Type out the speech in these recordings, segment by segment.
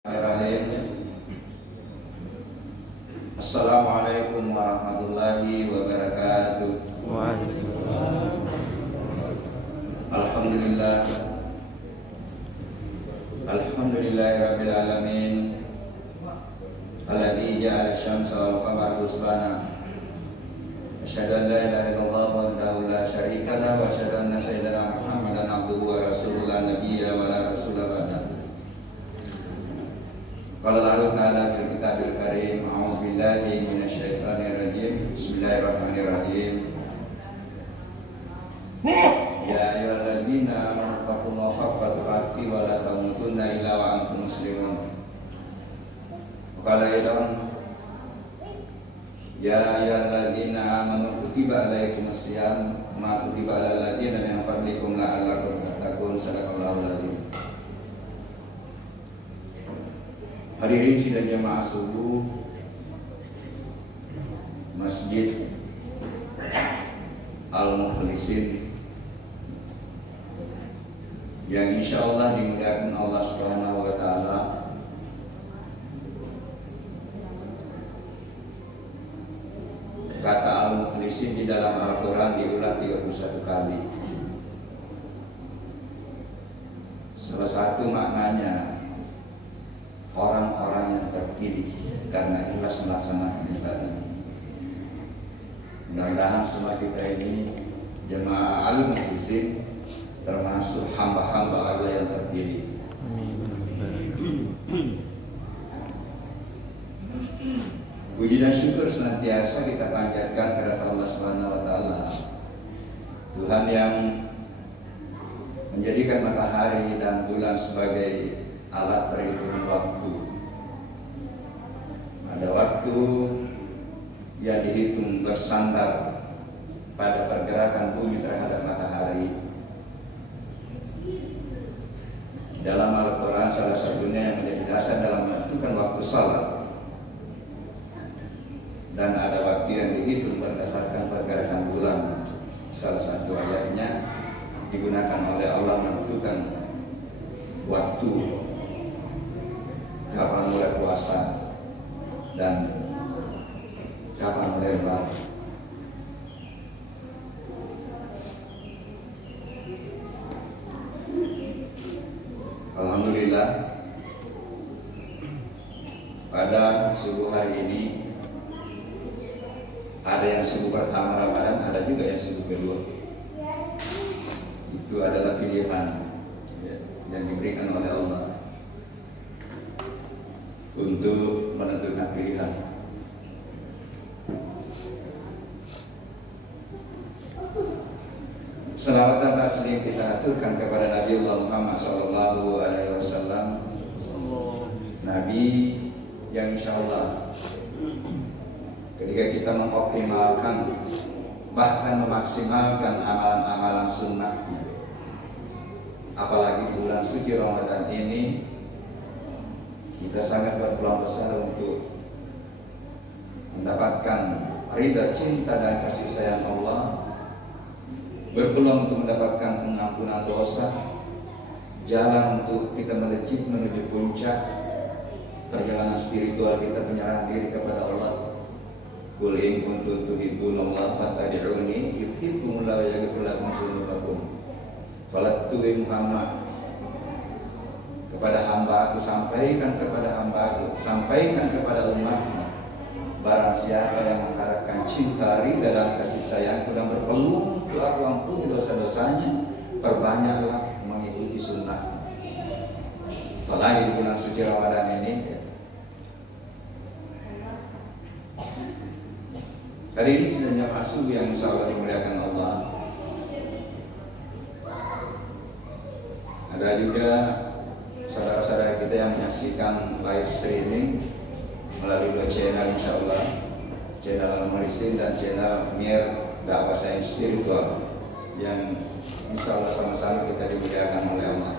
Assalamualaikum warahmatullahi wabarakatuh. Waalaikumsalam. Alhamdulillah. Alhamdulillahirabbil alamin. Alladzi ja'ala asy-syamsa wal qamara husbana. Asyhadu an la ilaha illallah wahdahu la syarika lahu wa asyhadu anna sayyidana Muhammadan abduhu wa rasuluhu la nabiyya wa la rasula ba'dahu. Qala Allah Ta'ala fil kitabil karim, a'udzu billahi minasyaitonir rajim. Bismillahirrahmanirrahim. Ya ayyuhalladzina amanu taqullaha haqqa tuqatih wa la tamutunna illa wa antum muslimun. Qala aidan ya ayyuhalladzina amanu kutiba alaikumus syiyam kama kutiba alal ladzina min qablikum la'allakum tattaqun. Shadaqallahul adzim. Hadirin sidang jamaah subuh Masjid Al-Mukhlisin yang insya Allah dimuliakan Allah Subhanahu wa Ta'ala. Kata Al-Mukhlisin di dalam Al-Quran diulang 31 kali. Salah satu maknanya orang-orang yang terpilih karena ikhlas melaksanakan ibadah. Mudah-mudahan semua kita ini jemaah Al-Mukhlisin termasuk hamba-hamba Allah yang terpilih. Puji dan syukur senantiasa kita panjatkan kepada Allah Subhanahu wa Ta'ala, Tuhan yang menjadikan matahari dan bulan sebagai alat perhitungan waktu. Ada waktu yang dihitung bersandar pada pergerakan bumi terhadap matahari. Dalam Al-Quran salah satunya yang menjadi dasar dalam menentukan waktu salat. Dan ada waktu yang dihitung berdasarkan pergerakan bulan. Salah satu ayatnya digunakan oleh Allah menentukan waktu kapan mulai puasa dan kapan mulai lebaran. Alhamdulillah, pada subuh hari ini ada yang subuh pertama Ramadan, ada juga yang subuh kedua. Itu adalah pilihan yang diberikan oleh Allah untuk menentukan pilihan. Salawat dan taslim kita aturkan kepada Nabi Allah Muhammad sallallahu alaihi wasallam, Nabi yang insya Allah ketika kita mengoptimalkan bahkan memaksimalkan amalan-amalan sunnahnya, apalagi bulan suci Ramadan ini, kita sangat berpeluang besar untuk mendapatkan ridha, cinta dan kasih sayang Allah, berpeluang untuk mendapatkan pengampunan dosa, jalan untuk kita melejit menuju puncak perjalanan spiritual kita, penyerahan diri kepada Allah. Qul in kuntum tuhibbunallaha fattabi'uni yuhibbukumullahu wa yaghfir lakum dzunubakum. Falatu Muhammad kepada hamba-Ku, sampaikan kepada hamba-Ku, sampaikan kepada umat-Mu, barang siapa yang mengharapkan cinta, ridha dan kasih sayang-Ku dan berpeluang untuk Aku ampuni dosa-dosanya, perbanyaklah mengikuti sunnah. Apalagi di bulan suci Ramadan ini. Hari ini sedang jamaah subuh yang insya Allah dimuliakan Allah. Ada juga saudara-saudara kita yang menyaksikan live streaming melalui dua channel insya Allah, channel Al-Mukhlisin dan channel Mir Dakwah Sains Spiritual, yang insya Allah sama-sama kita dimuliakan oleh Allah.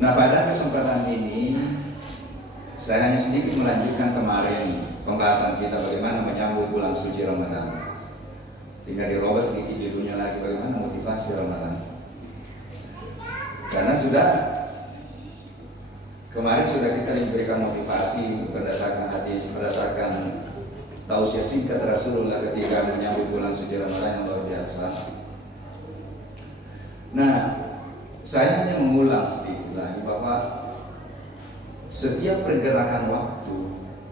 Nah, pada kesempatan ini saya hanya sedikit melanjutkan kemarin pembahasan kita bagaimana menyambut bulan suci Ramadan. Tinggal dirubah sedikit judulnya lagi, bagaimana motivasi Ramadan. Karena sudah Kemarin sudah kita diberikan motivasi berdasarkan hadis, berdasarkan tausiah singkat Rasulullah ketika menyambut bulan suci Ramadan yang luar biasa. Nah, saya hanya mengulang sedikit lagi bahwa setiap pergerakan waktu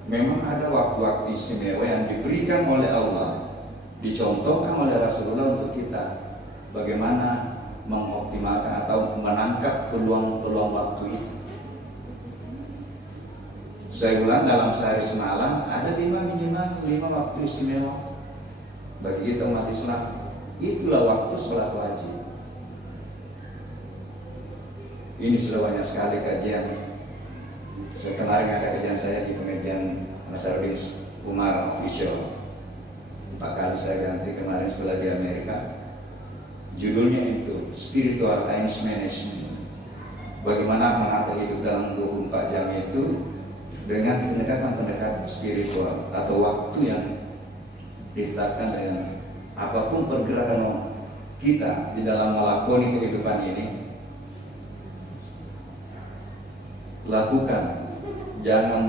memang ada waktu-waktu istimewa yang diberikan oleh Allah, dicontohkan oleh Rasulullah untuk kita bagaimana mengoptimalkan atau menangkap peluang-peluang waktu itu. Saya ulang, dalam sehari semalam ada minimal 5 waktu istimewa bagi kita umat Islam. Itulah waktu sholat wajib. Ini sudah banyak sekali kajian. Saya kemarin ada kajian saya di pengajian Nasruddin Umar Official. 4 kali saya ganti kemarin setelah di Amerika. Judulnya itu Spiritual Time Management. Bagaimana menata hidup dalam 24 jam itu dengan pendekatan-pendekatan spiritual atau waktu yang ditetapkan dengan apapun pergerakan kita di dalam melakoni kehidupan ini, lakukan, jangan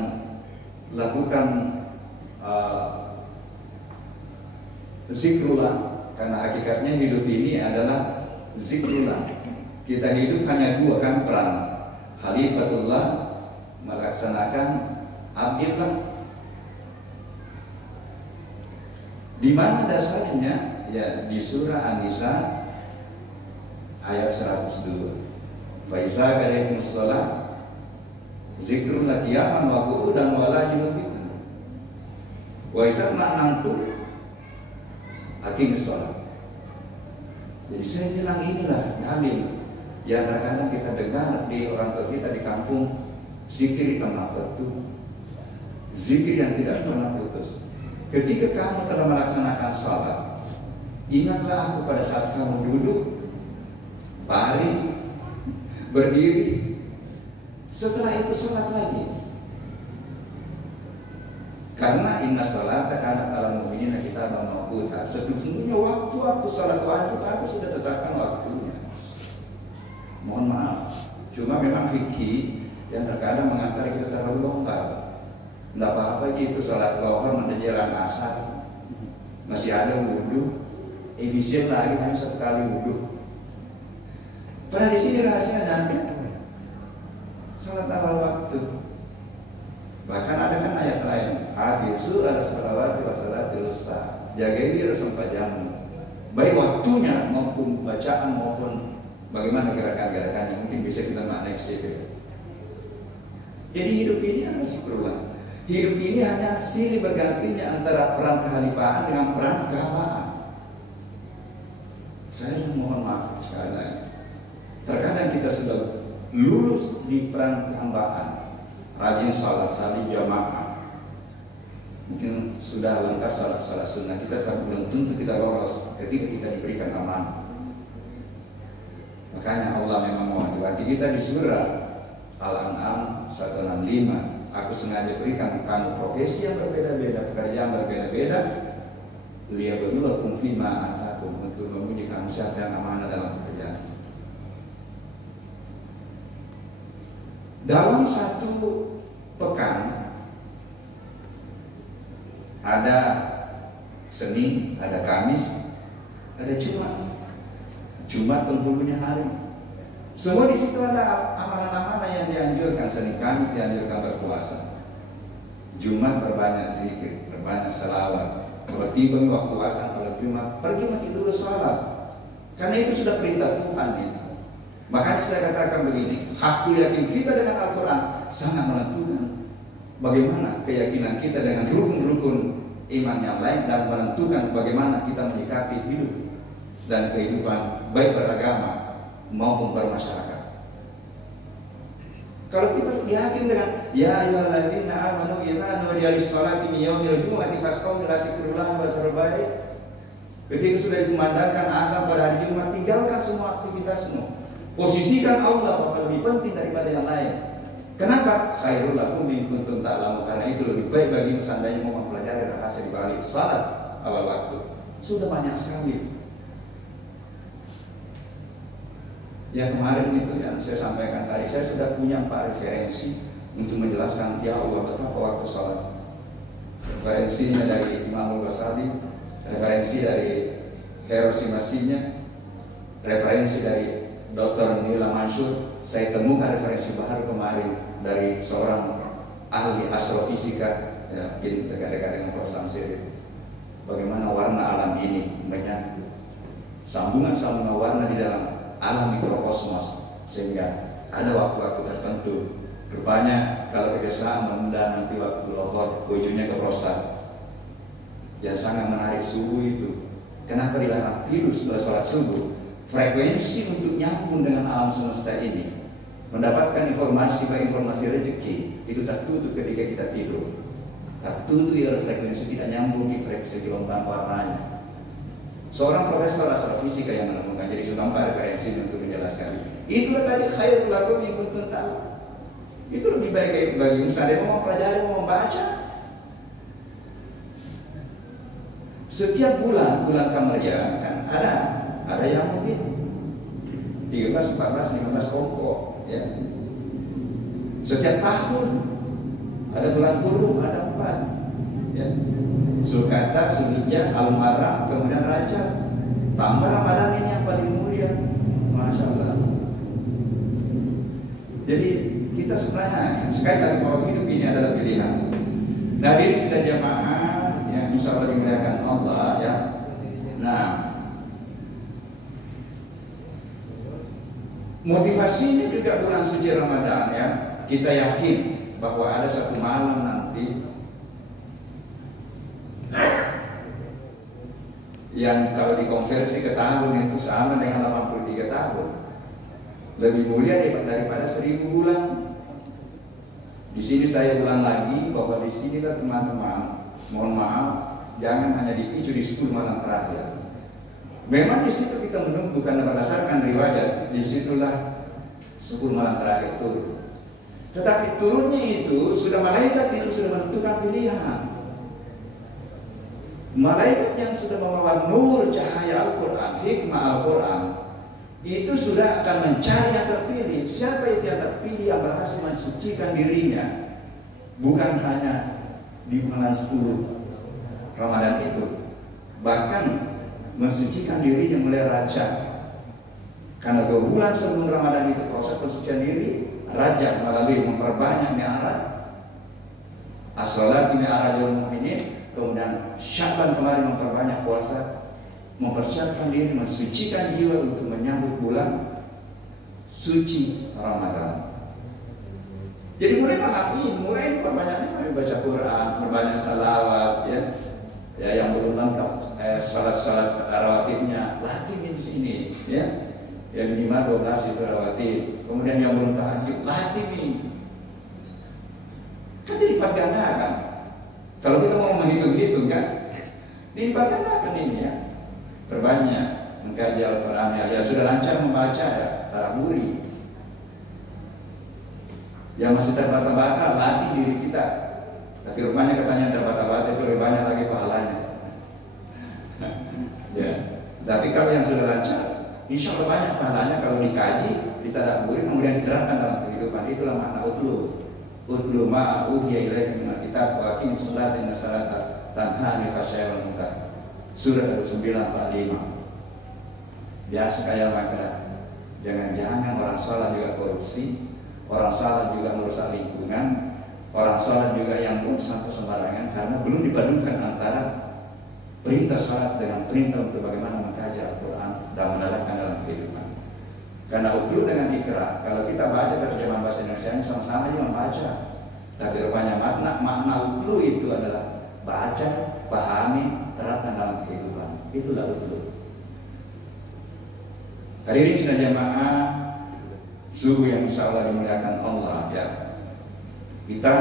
lakukan zikrullah, karena hakikatnya hidup ini adalah zikrullah. Kita hidup hanya 2 kan peran, khalifatullah, melaksanakan abdillah. Di mana dasarnya? Ya di surah An-Nisa ayat 102. Faiza kadaimus shalah zikrullah qiyaman wa qu'udan wa la junubikum. Wa isa ma'nantu aqimus shalah. Jadi saya bilang inilah dalil yang terkadang kita dengar di orang tua kita di kampung, zikir tanpa waktu, zikir yang tidak pernah putus. Ketika kamu telah melaksanakan salat, ingatlah aku pada saat kamu duduk, baring, berdiri. Setelah itu salat lagi. Karena inna salata kanat 'alal mu'minina kitaban mawquta. Sesungguhnya waktu salat wajib aku sudah tetapkan waktunya. Mohon maaf, cuma memang fikih yang terkadang mengantar kita terlalu longgar. Tidak apa-apa gitu salat lohor menjelang asar masih ada wudhu, efisien lagi hanya 1 kali wudhu. Nah di sini rahasianya salat awal waktu. Bahkan ada kan ayat lain, hafizu ala sholawati wa salatil wusta. Jagai diri 4 jam. Baik waktunya maupun bacaan maupun bagaimana gerakan-gerakannya mungkin bisa kita maknai sedikit. Jadi hidup ini harus berulang. Hidup ini hanya silih bergantinya antara peran kekhalifahan dengan peran kehambaan. Saya mohon maaf sekali lagi. Terkadang kita sudah lulus di peran kehambaan, rajin salat salih jamaah, mungkin sudah lengkap salat sunnah kita, tapi belum tentu kita lolos ketika kita diberikan amanah. Makanya Allah memang mewanti-wanti kita di surah Al-An'am 165. Aku sengaja berikan kamu profesi yang berbeda-beda, pekerjaan berbeda-beda. Liyabluwakum fima atakum, untuk menguji kamu siapa yang amanah dalam pekerjaan. Dalam 1 pekan ada Senin, ada Kamis, ada Jumat. Jumat penghulunya hari. Semua di situ ada amanah-amanah yang dianjurkan. Senin Kamis dianjurkan berpuasa. Jumat berbanyak zikir, berbanyak salawat. Kalau tiba waktu asar, kalau Jumat pergi mati dulu salat. Karena itu sudah perintah Tuhan itu. Makanya saya katakan begini, hakul yakin kita dengan Al-Quran sangat menentukan bagaimana keyakinan kita dengan rukun-rukun iman yang lain, dan menentukan bagaimana kita menyikapi hidup dan kehidupan baik beragama maupun bermasyarakat. Kalau kita yakin dengan ya ayyuhalladzina amanu idza nudiya lis-shalati min yaumil jumu'ati fas'au ila dzikrillah wa dzarul bai'. Ketika sudah dikumandangkan azan pada hari Jumat, tinggalkan semua aktivitasmu. Posisikan Allah bahwa lebih penting daripada yang lain. Kenapa? Khairul lakum in kuntum ta'lamun. Karena itu lebih baik bagimu seandainya mau mempelajari rahasia di balik salat awal waktu. Sudah banyak sekali. Ya kemarin itu yang saya sampaikan tadi, saya sudah punya 4 referensi untuk menjelaskan ya Allah betapa waktu sholat. Referensinya dari Imam Al-Ghazali, referensi dari Hiroshi Masinya, referensi dari Dr. Nila Mansur. Saya temukan referensi baru kemarin dari seorang ahli astrofisika, ya, mungkin dekat-dekat dengan Prof. Samsir. Bagaimana warna alam ini menyatu, sambungan-sambungan warna di dalam alam mikrokosmos, sehingga ada waktu-waktu tertentu. Rupanya kalau kebiasaan menunda nanti waktu lohor, ujungnya ke prostat. Yang sangat menarik subuh itu. Kenapa dilarang tidur setelah sholat subuh? Frekuensi untuk nyambung dengan alam semesta ini, mendapatkan informasi, baik informasi rezeki, itu tertutup ketika kita tidur. Tertutup ya, frekuensi tidak nyambung di frekuensi gelombang warnanya. Seorang profesor astrofisika yang menemukan, jadi sudah 4 referensi untuk menjelaskan. Itulah tadi khairul lakum in kuntum ta'lamun. Itu lebih baik bagi misalnya mau mempelajari, mau membaca. Setiap bulan Kamariah kan ada yang mungkin 13, 14, 15 pokok, ya. Setiap tahun ada bulan Hurum, ada 4, ya. Zulqa'dah, Zulhijjah, Al-Muharram, kemudian Rajab, tambah Ramadan ini yang paling mulia, Masya Allah. Jadi kita sebenarnya sekali lagi bahwa hidup ini adalah pilihan. Nah, ini sudah jamaah yang insya Allah dimuliakan Allah, ya. Nah, motivasinya juga bulan suci Ramadan, ya. Kita yakin bahwa ada satu malam nanti yang kalau dikonversi ke tahun itu sama dengan 83 tahun, lebih mulia daripada 1000 bulan. Di sini saya ulang lagi bahwa di sinilah teman-teman, mohon maaf, jangan hanya dipicu di 10 malam terakhir. Memang di situ kita menunggu karena berdasarkan riwayat, disitulah 10 malam terakhir turun. Tetapi turunnya itu sudah malaikat itu sudah menentukan pilihan. Malaikat yang sudah membawa nur cahaya Al-Quran, hikmah Al-Quran, itu sudah akan mencari yang terpilih. Siapa itu yang terpilih yang berhasil mensucikan dirinya? Bukan hanya di bulan 10 Ramadan itu, bahkan mensucikan dirinya mulai Rajab. Karena 2 bulan sebelum Ramadan itu proses pensucian diri. Rajab melalui memperbanyak mi'raj, as-salat mi'rajul mu'minin. Kemudian Sya'ban kemarin memperbanyak puasa, mempersiapkan diri, mensucikan jiwa untuk menyambut bulan suci Ramadan. Jadi mulai malam ini, mulai perbanyak baca Quran, perbanyak salawat, ya. Ya yang belum lengkap salat-salat rawatibnya, latih di sini, ya. Yang minimal 12 itu rawatib. Kemudian yang belum tahajud, latih ini. Kan dilipat gandakan. Kalau kita mau menghitung-hitung kan, dilipat gandakan ini, ya. Perbanyak mengkaji Al-Quran, ya sudah lancar membaca, ya, taraburi. Yang masih terbata-bata, latih diri kita. Tapi rupanya katanya terbata-bata itu lebih banyak lagi pahalanya. Ya. Tapi kalau yang sudah lancar, insya Allah banyak pahalanya kalau dikaji, ditadaburi, kemudian diterapkan dalam kehidupan. Itulah makna utlu. Utlu ma uhiya ilaika minal kitab wa aqim sholata inna sholata tanha 'anil fahsya'i wal munkar. Surah 29 ayat 5. Ya sekali lagi, jangan-jangan orang salah juga korupsi, orang salah juga merusak lingkungan, orang salah juga yang merusak sembarangan, karena belum dipadukan antara perintah salat dengan perintah untuk bagaimana mengkaji Al-Quran dan menerapkan dalam kehidupan. Karena utlu dengan ikra, kalau kita baca terjemahan bahasa Indonesia ini sama-sama aja membaca. Tapi rupanya makna utlu itu adalah baca, pahami, terapkan dalam kehidupan. Itulah utlu. Hadirin sudah jamaah subuh yang insya Allah dimuliakan Allah, ya. Kita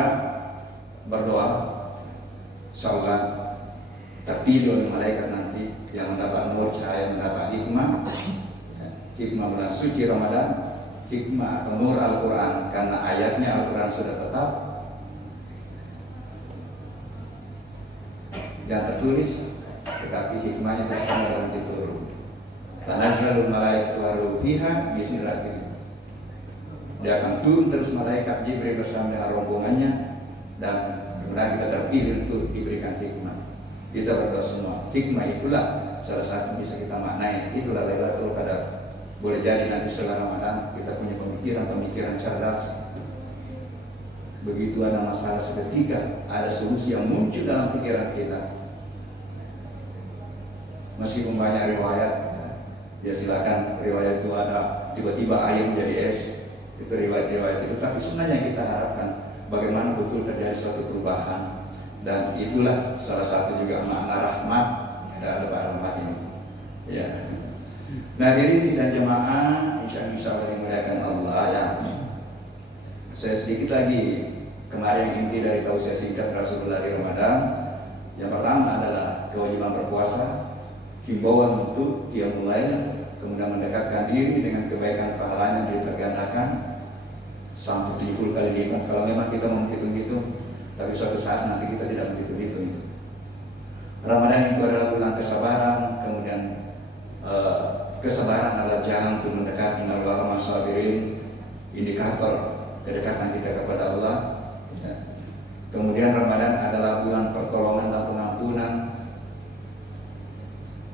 berdoa, salat, terpilih oleh malaikat nanti yang mendapat nur cahaya, mendapat hikmah. Hikmah bulan suci Ramadan, hikmah atau nur Al-Quran, karena ayatnya Al-Quran sudah tetap dan tertulis, tetapi hikmahnya tidak dalam turun. Tanazzalul malaikatu waruh fiha bismi rabbihim. Dia akan turun terus malaikat Jibril bersama dengan rombongannya, dan kemudian kita terpilih untuk diberikan hikmah. Kita berdoa semua. Hikmah itulah salah satu bisa kita maknai. Itulah Lailatul Qadar. Boleh jadi nanti setelah Ramadan kita punya pemikiran cerdas. Begitu ada masalah seketika, ada solusi yang muncul dalam pikiran kita. Meskipun banyak riwayat, ya silakan riwayat itu ada tiba-tiba air menjadi es, itu riwayat-riwayat itu. Tapi sebenarnya kita harapkan bagaimana betul terjadi suatu perubahan, dan itulah salah satu juga makna rahmat dalam rahmat ini. Ya. Nah, diri sidang jemaah, insya Allah dimuliakan Allah ya. Saya sedikit lagi kemarin inti dari tausiah singkat Rasulullah di Ramadan. Yang pertama adalah kewajiban berpuasa, himbauan untuk qiyamul lail, kemudian mendekatkan diri dengan kebaikan pahalanya dilipat gandakan sampai 70 kali lipat. Kalau memang kita mau menghitung-hitung, tapi suatu saat nanti kita tidak menghitung-hitung. Ramadan itu adalah bulan kesabaran, kemudian kesabaran adalah jalan untuk mendekati Allah Masabirin, indikator kedekatan kita kepada Allah. Kemudian Ramadan adalah bulan pertolongan dan pengampunan.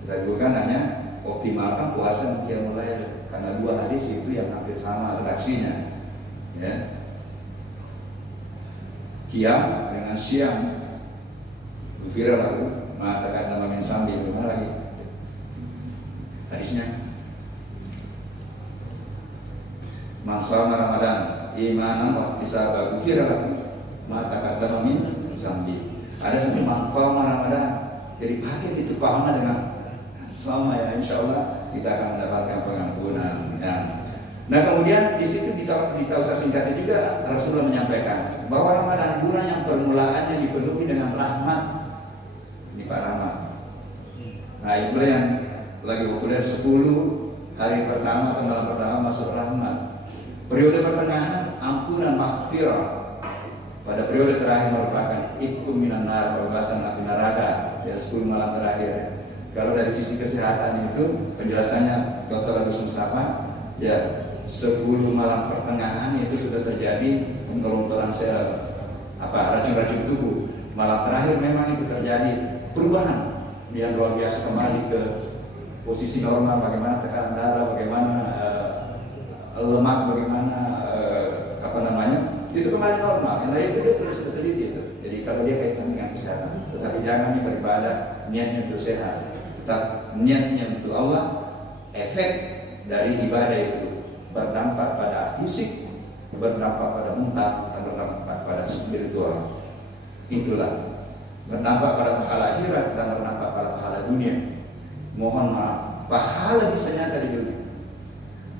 Kita juga hanya optimalkan puasa qiyamul lail, karena dua hadis itu yang hampir sama redaksinya. Ya. Qiyam dengan siang. Bukira lagu mengatakan nama min sambil gimana lagi hadisnya? Man shoma Ramadan imanan wa ihtisaban ghufira lahu ma taqaddama min zambi. Ada sampai man qama Ramadan. Jadi paket itu qama dengan selama ya, insyaallah kita akan mendapatkan pengampunan ya. Nah, kemudian di situ di tausiah singkatnya juga Rasulullah menyampaikan bahwa Ramadan bulan yang permulaannya dipenuhi dengan rahmat. Ini Pak Rahmat. Nah, itulah yang lagi populer 10 hari pertama atau malam pertama masuk rahmat. Periode pertengahan ampunan maghfirah. Pada periode terakhir merupakan itqum minan nar, pembebasan api neraka. Ya, 10 malam terakhir. Kalau dari sisi kesehatan itu penjelasannya Dr. Agus Mustafa, ya 10 malam pertengahan itu sudah terjadi penggelontoran sel racun-racun tubuh. Malam terakhir memang itu terjadi perubahan yang luar biasa, kembali ke posisi normal, bagaimana tekanan darah, bagaimana lemak, bagaimana itu kembali normal. Yang itu dia terus teliti itu. Jadi kalau dia kaitan dengan kesehatan, tetapi jangan beribadah niatnya untuk sehat, tetap niatnya untuk Allah. Efek dari ibadah itu berdampak pada fisik, berdampak pada mental, dan berdampak pada spiritual. Itulah berdampak pada pahala akhirat dan berdampak pada pahala dunia. Mohon maaf, pahala bisa nyata di dunia.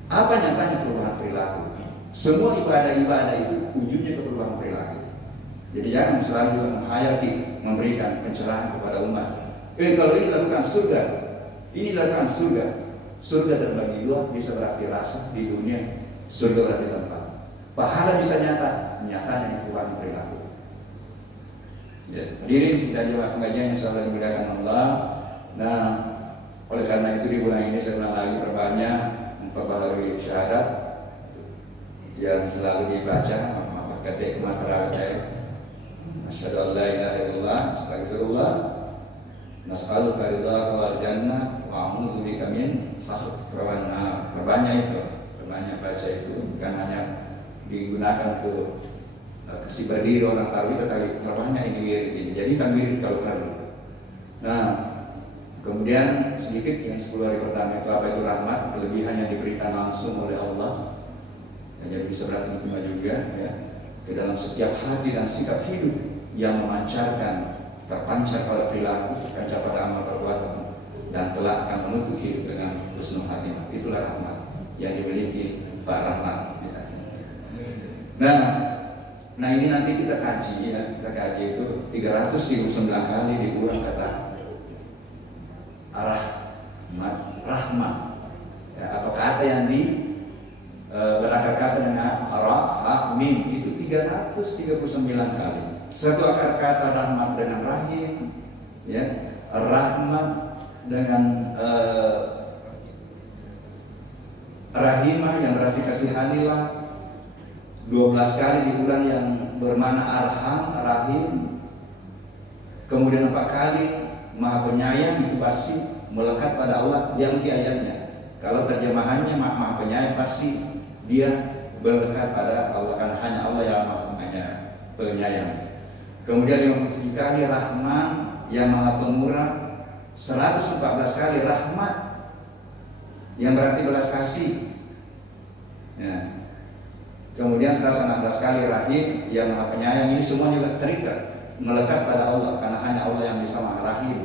Apa nyatanya? Perubahan perilaku. Semua ibadah-ibadah itu ujungnya ke perubahan perilaku. Jadi jangan selalu menghayati, memberikan pencerahan kepada umat. Kalau ini lakukan surga, ini lakukan surga. Surga terbagi dua, bisa berarti rasa di dunia, surga berarti tempat. Pahala bisa nyata, nyatanya perubahan perilaku. Ya, hadirin sidang jemaah pengajian yang selalu dimuliakan Allah. Nah, oleh karena itu di bulan ini saya ulang lagi perbanyak memperbaharui syahadat yang selalu dibaca, ketik materai saya. Asyhadu an la ilaha illallah, astagfirullah, nas'aluka ridhaka wal jannah wa a'udzu bika min sakhatika. Perbanyak itu, perbanyak baca itu, bukan hanya digunakan untuk kasih berdiri orang tarawih, tetapi perbanyak ini wirid ini. Jadi kan wirid kalau perlu. Nah, kemudian sedikit yang 10 hari pertama itu apa itu rahmat, kelebihan yang diberikan langsung oleh Allah. Jadi bisa berarti juga ya, ke dalam setiap hati dan sikap hidup yang memancarkan, terpancar pada perilaku, terpancar pada amal perbuatan, dan telah akan menutup hidup dengan husnul khatimah. Itulah rahmat yang dimiliki Pak Rahmat. Nah ini nanti kita kaji ya, kita kaji itu 300.009 kali dikurang kata rahmat ya, atau kata yang berakar kata dengan rahmin itu 339 kali. Satu akar kata rahmat dengan rahim, ya, rahmat dengan Rahimah yang berarti kasihanilah. 12 kali di bulan yang bermakna arham, rahim. Kemudian 4 kali Maha Penyayang, itu pasti melekat pada Allah. Yang di ayatnya, kalau terjemahannya Maha Penyayang, pasti dia melekat pada Allah, kan hanya Allah yang Maha Penyayang. Kemudian 57 kali Rahman yang Maha Pemurah. 114 kali Rahmat yang berarti belas kasih. Ya. Kemudian 116 kali Rahim yang Maha Penyayang. Ini semua juga terikat, melekat pada Allah, karena hanya Allah yang bisa Maha Rahim.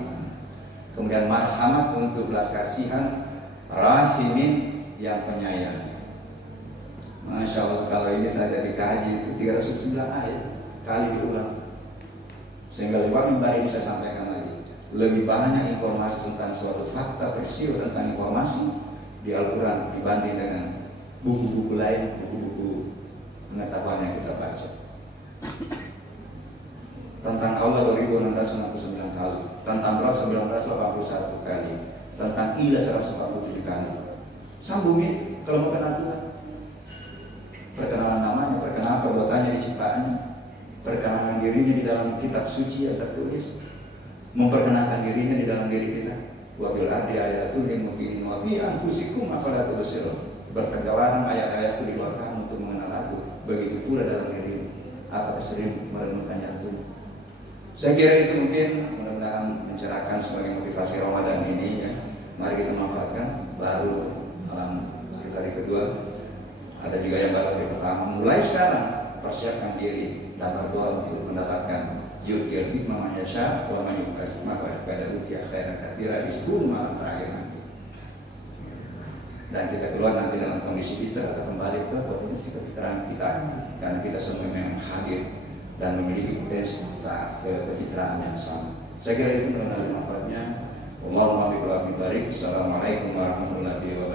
Kemudian Marhamat untuk belas kasihan, Rahimin yang penyayang. Masya Allah, kalau ini saja dikaji itu 309 ayat kali diulang. Sehingga lewat mimbar ini saya sampaikan lagi, lebih banyak informasi tentang suatu fakta peristiwa tentang informasi di Al-Quran dibanding dengan buku-buku lain, buku-buku pengetahuan yang kita baca. Tentang Allah 2699 kali, tentang Roh 1981 kali, tentang Ilah 147 kali. Sambung ini kalau mau kenal Tuhan, perkenalan namanya, perkenalan perbuatannya, diciptaannya, perkenalan dirinya di dalam kitab suci yang tertulis, memperkenalkan dirinya di dalam diri kita. Wabil ardi ayatul lil muqinin wa fi anfusikum afala tubsirun. Bertegawaran ayat-ayatku di luar kamu untuk mengenal aku, begitu pula dalam diri. Apakah sering merenungkannya itu? Saya kira itu mungkin mudah-mudahan mencerahkan sebagai motivasi Ramadan ini ya. Mari kita manfaatkan. Baru malam hari kedua, ada juga yang baru hari pertama. Mulai sekarang persiapkan diri dan berdoa untuk mendapatkan yu'til hikmah man yasha wa man yu'tal hikmah faqad utiya khairan katsiran di 10 malam terakhir nanti. Dan kita keluar nanti dalam kondisi kita atau kembali ke potensi kefitraan kita, karena kita semua memang hadir dan memiliki potensi kefitraan yang sama. Saya kira itu mengenai manfaatnya. Allahumma biqullah bibarik. Assalamualaikum warahmatullahi wabarakatuh.